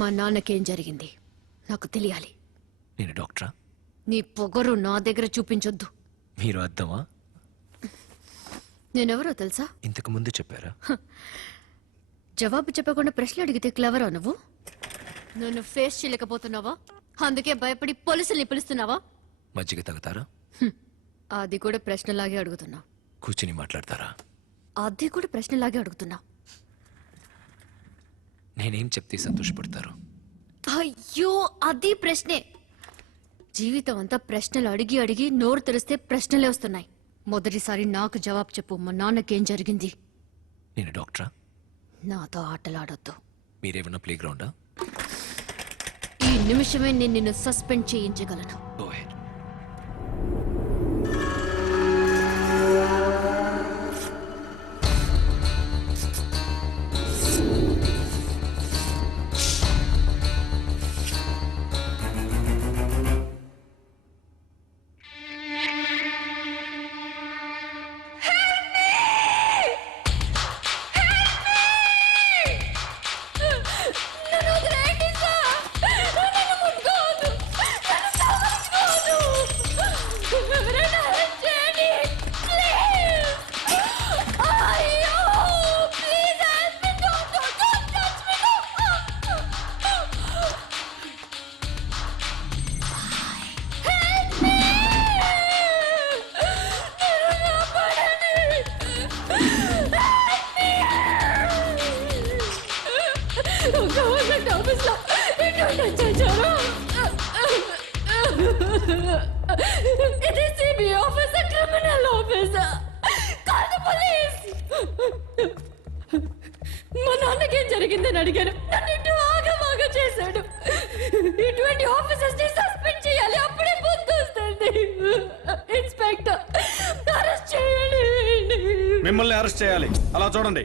మా నాన్నకేం జరిగింది నాకు తెలియాలి. నేను డాక్టరా? నీ పొగరు నా దగ్గర చూపించొద్దు. మీరు అర్థమా? నేనెవరో తెలుసా? ఇంతకు ముందు చెప్పారా? జవాబు చెప్పకుండా ప్రశ్నలు అడిగితే క్లవరా నువ్వు? నన్ను ఫేస్ చేయలేకపోతున్నావా? అందుకే భయపడి పోలీసుల్ని పిలుస్తున్నావా? మజ్జిగ తాగుతారా? అది కూడా ప్రశ్నలాగే అడుగుతున్నా. కూర్చుని మాట్లాడతారా? అది కూడా ప్రశ్నలాగే అడుగుతున్నా. నేనేం చెప్తే సంతోషపడతారు? అయ్యో, అది ప్రశ్నే. జీవితం అంతా ప్రశ్నలు అడిగి అడిగి నోరు తెరిస్తే ప్రశ్నలే వస్తున్నాయి. మొదటిసారి నాకు జవాబు చెప్పు. మా నాన్నకేం జరిగింది? నేను డాక్టరా? నాతో ఆటలాడొద్దు. మీరేమన్నా ప్లే గ్రౌండా? ఈ నిమిషమే నేను నిన్ను suspend చేయించగలను. Go ahead. It is CBI officer, criminal officer. Call the police. మా నాన్నకేం జరిగిందని అడిగాను. నన్ను ఇటు ఆగమాగ చేశాడు. ఇటువంటి ఆఫీసర్స్ ని సస్పెండ్ చేయాలి. అప్పుడే బుద్ధి వస్తుంది. ఇన్స్పెక్టర్, అరెస్ట్ చేయండి. మిమ్మల్ని అరెస్ట్ చేయాలి. అలా చూడండి.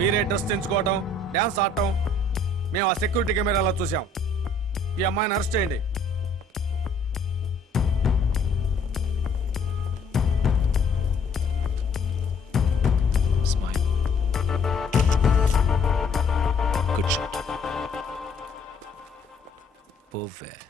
మీరే డ్రెస్ తెంచుకోవటం, డ్యాన్స్ ఆడటం మేము ఆ సెక్యూరిటీ కెమెరాలో చూసాం. ఈ అమ్మాయిని అరెస్ట్ చేయండి. Smile. Good shot. Perfect.